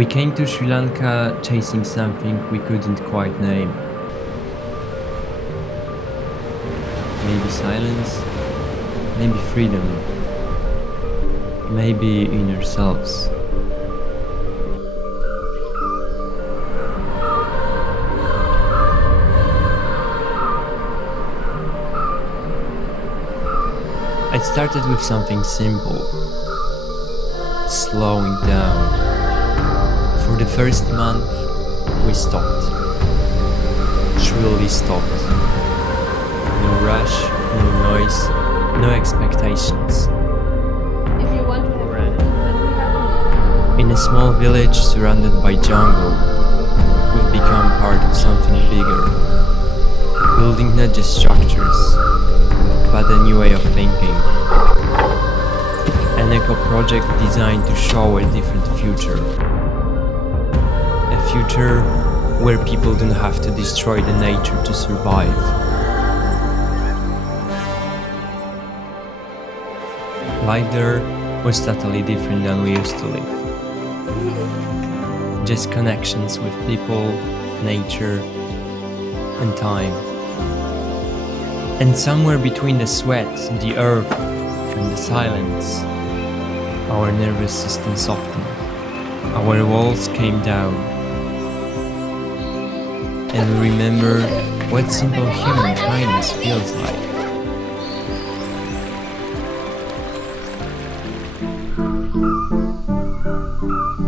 We came to Sri Lanka chasing something we couldn't quite name. Maybe silence, maybe freedom, maybe inner selves. I started with something simple, slowing down. For the first month, we stopped. Truly stopped. No rush, no noise, no expectations. If you want to have food, then we have In a small village surrounded by jungle, we've become part of something bigger. Building not just structures, but a new way of thinking. An eco project designed to show a different future. A future where people don't have to destroy the nature to survive. Life there was totally different than we used to live. Just connections with people, nature, and time. And somewhere between the sweat, the earth, and the silence, our nervous system softened. Our walls came down. And we remember what simple human kindness feels like.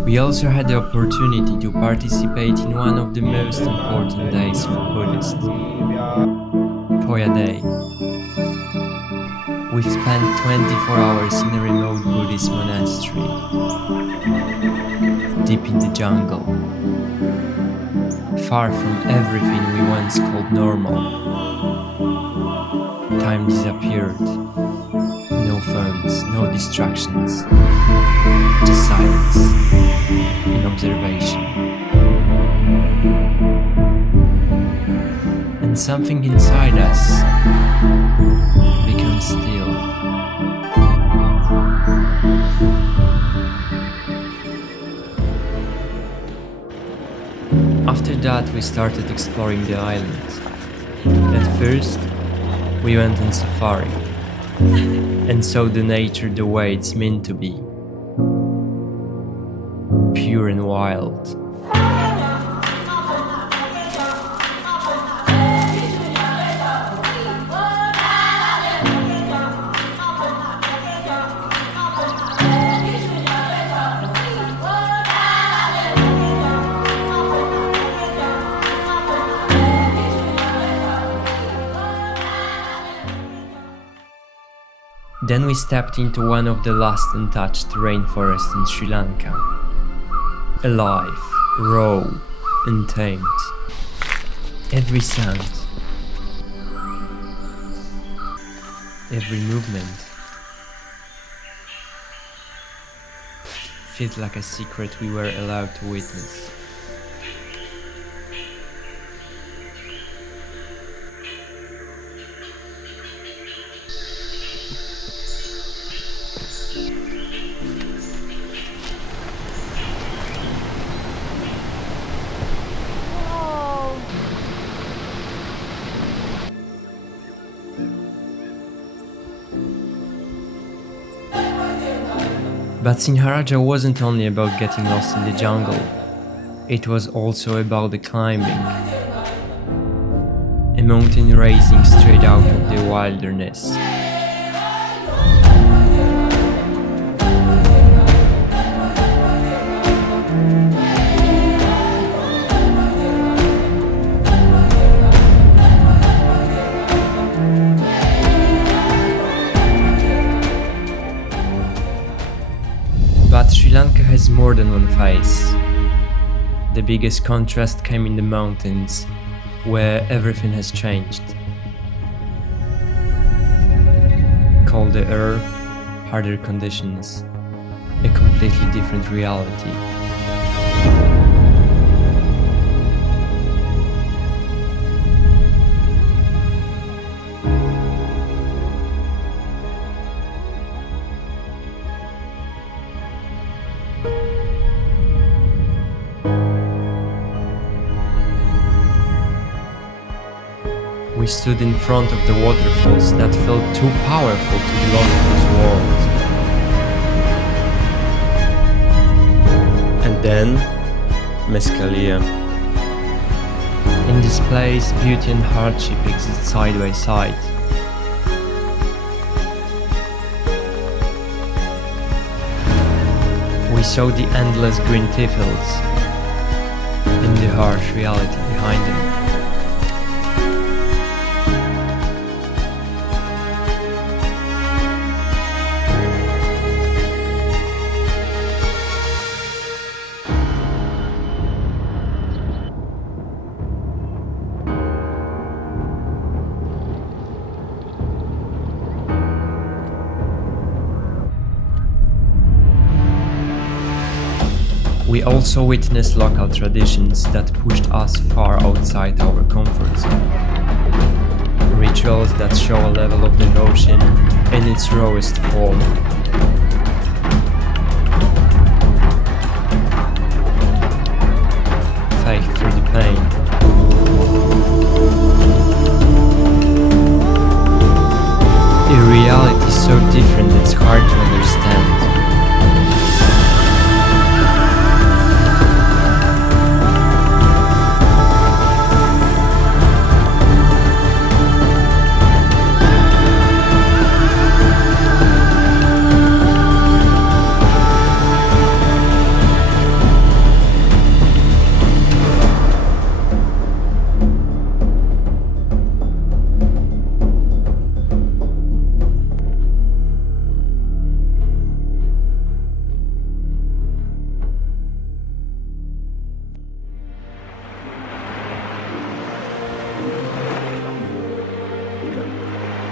We also had the opportunity to participate in one of the most important days for Buddhists, Poya Day. We've spent 24 hours in a remote Buddhist monastery, deep in the jungle, far from everything we once called normal. Time disappeared. No phones, no distractions. Just silence in observation. And something inside us becomes still. After that, we started exploring the island. At first, we went on safari and saw the nature the way it's meant to be. Pure and wild. Then we stepped into one of the last untouched rainforests in Sri Lanka. Alive, raw, untamed. Every sound, every movement felt like a secret we were allowed to witness. But Sinharaja wasn't only about getting lost in the jungle, it was also about the climbing. A mountain rising straight out of the wilderness. But Sri Lanka has more than one face. The biggest contrast came in the mountains, where everything has changed. Colder air, harder conditions, a completely different reality. We stood in front of the waterfalls that felt too powerful to belong to this world. And then, Mescalia. In this place, beauty and hardship exist side by side. We saw the endless green tea fields and the harsh reality behind them. We also witnessed local traditions that pushed us far outside our comfort zone. Rituals that show a level of devotion in its rawest form. Faith through the pain. A reality so different it's hard to understand.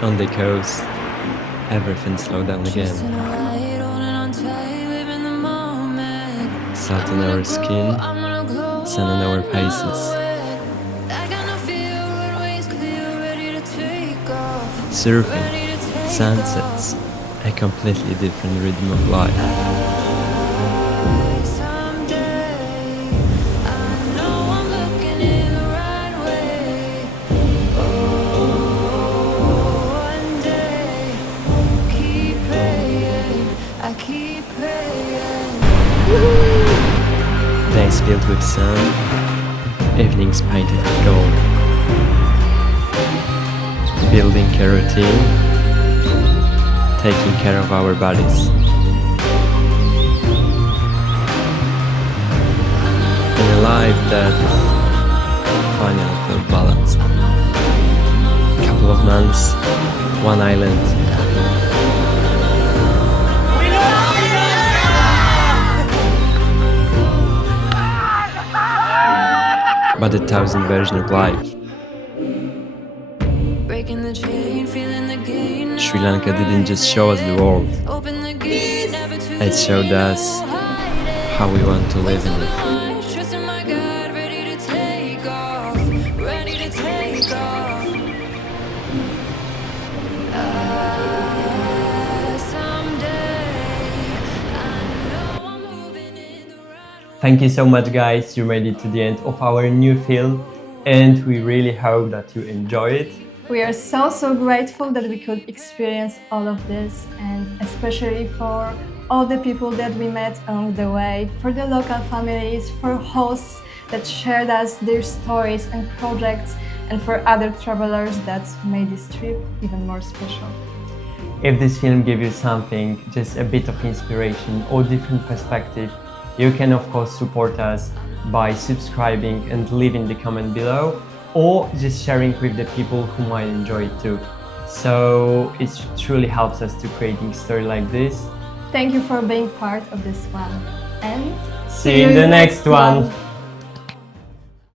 On the coast, everything slowed down again. Salt on our skin, sun on our faces. Surfing, sunsets, a completely different rhythm of life. Days filled with sun, evenings painted with gold. Building a routine, taking care of our bodies. In a life that finally felt balanced. Couple of months, one island. But 1,000 versions of life. Sri Lanka didn't just show us the world, it showed us how we want to live in it. Thank you so much, guys, you made it to the end of our new film and we really hope that you enjoy it. We are so grateful that we could experience all of this, and especially for all the people that we met along the way, for the local families, for hosts that shared us their stories and projects, and for other travelers that made this trip even more special. If this film gave you something, just a bit of inspiration or different perspective, you can of course support us by subscribing and leaving the comment below, or just sharing with the people who might enjoy it too. So it truly helps us to creating story like this. Thank you for being part of this one, and see you in the next one!